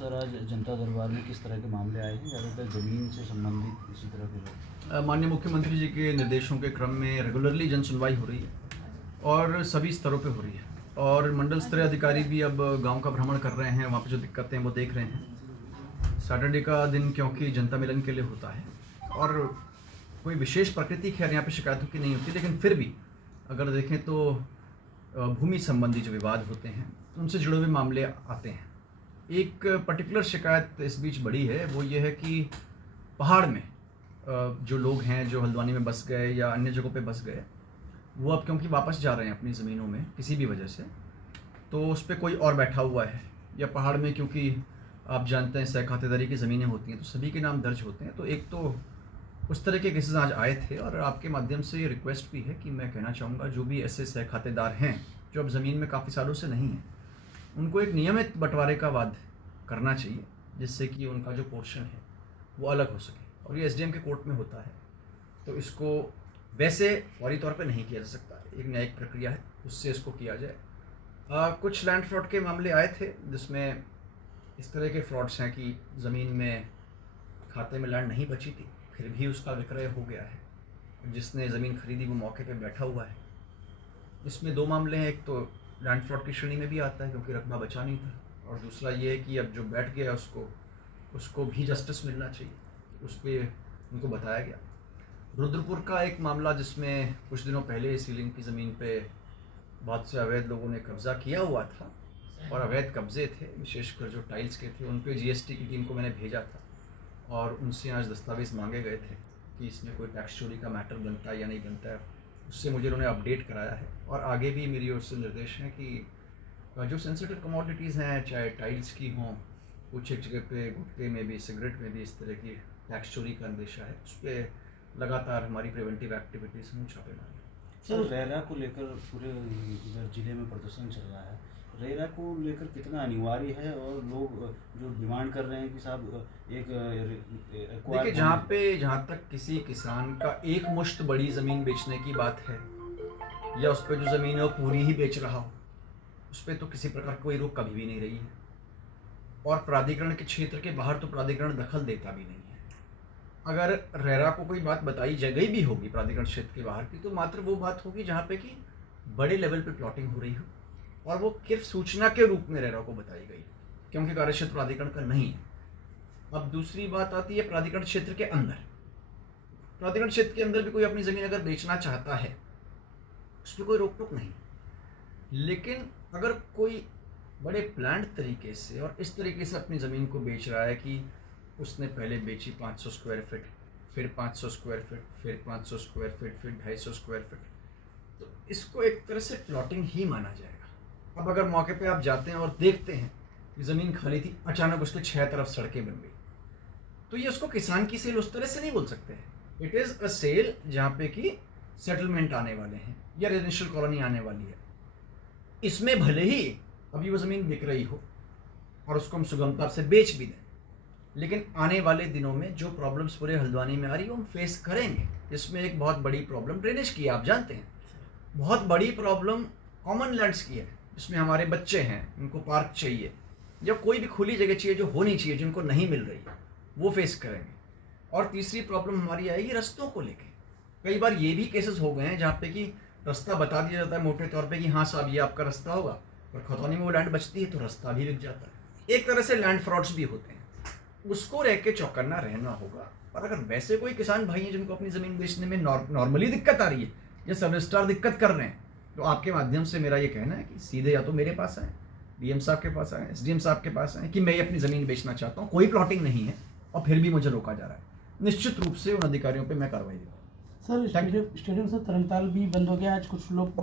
Sir, आज जनता दरबार में किस तरह के मामले आए हैं? ज़्यादातर ज़मीन से संबंधित इसी तरह के लोग। माननीय मुख्यमंत्री जी के निर्देशों के क्रम में रेगुलरली जन सुनवाई हो रही है और सभी स्तरों पे हो रही है और मंडल स्तरीय अधिकारी भी अब गांव का भ्रमण कर रहे हैं, वहाँ पे जो दिक्कतें हैं वो देख रहे हैं। सैटरडे का दिन क्योंकि जनता मिलन के लिए होता है और कोई विशेष प्रकृति खैर यहाँ पे शिकायतों की नहीं होती, लेकिन फिर भी अगर देखें तो भूमि संबंधी जो विवाद होते हैं उनसे जुड़े हुए मामले आते हैं। एक पर्टिकुलर शिकायत इस बीच बड़ी है, वो ये है कि पहाड़ में जो लोग हैं जो हल्द्वानी में बस गए या अन्य जगहों पे बस गए, वो अब क्योंकि वापस जा रहे हैं अपनी ज़मीनों में किसी भी वजह से, तो उस पर कोई और बैठा हुआ है। या पहाड़ में क्योंकि आप जानते हैं सहखातेदारी की ज़मीनें होती हैं तो सभी के नाम दर्ज होते हैं। तो एक तो उस तरह के केसेस आज आए थे और आपके माध्यम से ये रिक्वेस्ट भी है कि मैं कहना चाहूँगा जो भी ऐसे सहखातेदार हैं जो अब ज़मीन में काफ़ी सालों से नहीं हैं, उनको एक नियमित बंटवारे का वाद करना चाहिए जिससे कि उनका जो पोर्शन है वो अलग हो सके। और ये एसडीएम के कोर्ट में होता है, तो इसको वैसे फौरी तौर पे नहीं किया जा सकता, एक न्यायिक प्रक्रिया है, उससे इसको किया जाए। कुछ लैंड फ्रॉड के मामले आए थे जिसमें इस तरह के फ्रॉड्स हैं कि ज़मीन में खाते में लैंड नहीं बची थी, फिर भी उसका विक्रय हो गया है। जिसने ज़मीन खरीदी वो मौके पे बैठा हुआ है। इसमें दो मामले हैं, एक तो लैंड फ्रॉड की श्रेणी में भी आता है क्योंकि रकबा बचा नहीं था, और दूसरा ये है कि अब जो बैठ गया उसको भी जस्टिस मिलना चाहिए, उस पर उनको बताया गया। रुद्रपुर का एक मामला जिसमें कुछ दिनों पहले सीलिंग की ज़मीन पे बहुत से अवैध लोगों ने कब्ज़ा किया हुआ था और अवैध कब्ज़े थे, विशेषकर जो टाइल्स के थे, उन पे जीएसटी की टीम को मैंने भेजा था और उनसे आज दस्तावेज़ मांगे गए थे कि इसमें कोई टैक्स चोरी का मैटर बनता है या नहीं बनता है। उससे मुझे उन्होंने अपडेट कराया है और आगे भी मेरी ओर से निर्देश है कि जो सेंसिटिव कमोडिटीज़ हैं, चाहे टाइल्स की हों, कुछ एक जगह पे गुटखे में भी, सिगरेट में भी इस तरह की टैक्स चोरी का अंदेशा है, उस पर लगातार हमारी प्रिवेंटिव एक्टिविटीज़ में छापे मारे। सर, रेरा को लेकर पूरे इधर जिले में प्रदर्शन चल रहा है, रेरा को लेकर कितना अनिवार्य है और लोग जो डिमांड कर रहे हैं कि साहब एक देखिए, जहाँ तक किसी किसान का एक मुश्त बड़ी ज़मीन बेचने की बात है या उस पर जो ज़मीन है वो पूरी ही बेच रहा हो, उस पर तो किसी प्रकार कोई रोक कभी भी नहीं रही है और प्राधिकरण के क्षेत्र के बाहर तो प्राधिकरण दखल देता भी नहीं है। अगर रेरा को कोई बात बताई गई भी होगी प्राधिकरण क्षेत्र के बाहर की, तो मात्र वो बात होगी जहाँ पे कि बड़े लेवल पे प्लॉटिंग हो रही हो और वो सिर्फ सूचना के रूप में रेरा को बताई गई क्योंकि कार्यक्षेत्र प्राधिकरण का नहीं है। अब दूसरी बात आती है प्राधिकरण क्षेत्र के अंदर। प्राधिकरण क्षेत्र के अंदर भी कोई अपनी ज़मीन अगर बेचना चाहता है उस पर कोई रोक टोक नहीं, लेकिन अगर कोई बड़े प्लान्ड तरीके से और इस तरीके से अपनी ज़मीन को बेच रहा है कि उसने पहले बेची 500 स्क्वायर फीट, फिर 500 स्क्वायर फीट, फिर 500 स्क्वायर फीट, फिर 250 स्क्वायर फीट, तो इसको एक तरह से प्लॉटिंग ही माना जाएगा। अब अगर मौके पे आप जाते हैं और देखते हैं कि ज़मीन खाली थी, अचानक उसके 6 तरफ सड़कें बन गई, तो ये उसको किसान की सेल उस तरह से नहीं बोल सकते हैं। इट इज़ अ सेल जहाँ पे कि सेटलमेंट आने वाले हैं या रेजिडेंशियल कॉलोनी आने वाली है। इसमें भले ही अभी वो ज़मीन बिक रही हो और उसको हम सुगमता से बेच भी दें, लेकिन आने वाले दिनों में जो प्रॉब्लम्स पूरे हल्द्वानी में आ रही है हम फेस करेंगे। इसमें एक बहुत बड़ी प्रॉब्लम ड्रेनेज की है, आप जानते हैं, बहुत बड़ी प्रॉब्लम कॉमन लैंड्स की है, जिसमें हमारे बच्चे हैं, उनको पार्क चाहिए या कोई भी खुली जगह चाहिए जो होनी चाहिए, जिनको नहीं मिल रही है, वो फेस करेंगे। और तीसरी प्रॉब्लम हमारी आएगी रस्तों को लेके। कई बार ये भी केसेस हो गए हैं जहाँ पे कि रास्ता बता दिया जाता है मोटे तौर पे कि हाँ साहब ये आपका रास्ता होगा, और खतौनी में वो लैंड बचती है तो रास्ता भी बिक जाता है। एक तरह से लैंड फ्रॉड्स भी होते हैं, उसको रह के चौकन्ना रहना होगा। और अगर वैसे कोई किसान भाई हैं जिनको अपनी ज़मीन बेचने में नॉर्मली दिक्कत आ रही है या सब रजिस्ट्रार दिक्कत कर रहे हैं, तो आपके माध्यम से मेरा ये कहना है कि सीधे या तो मेरे पास आएँ, डीएम साहब के पास आएँ, एसडीएम साहब के पास आएँ कि मैं ये अपनी ज़मीन बेचना चाहता हूँ, कोई प्लॉटिंग नहीं है और फिर भी मुझे रोका जा रहा है। निश्चित रूप से उन अधिकारियों पर मैं कार्रवाई करूँगा। सर, स्टेडियम से तरनताल भी बंद हो गया, आज कुछ लोग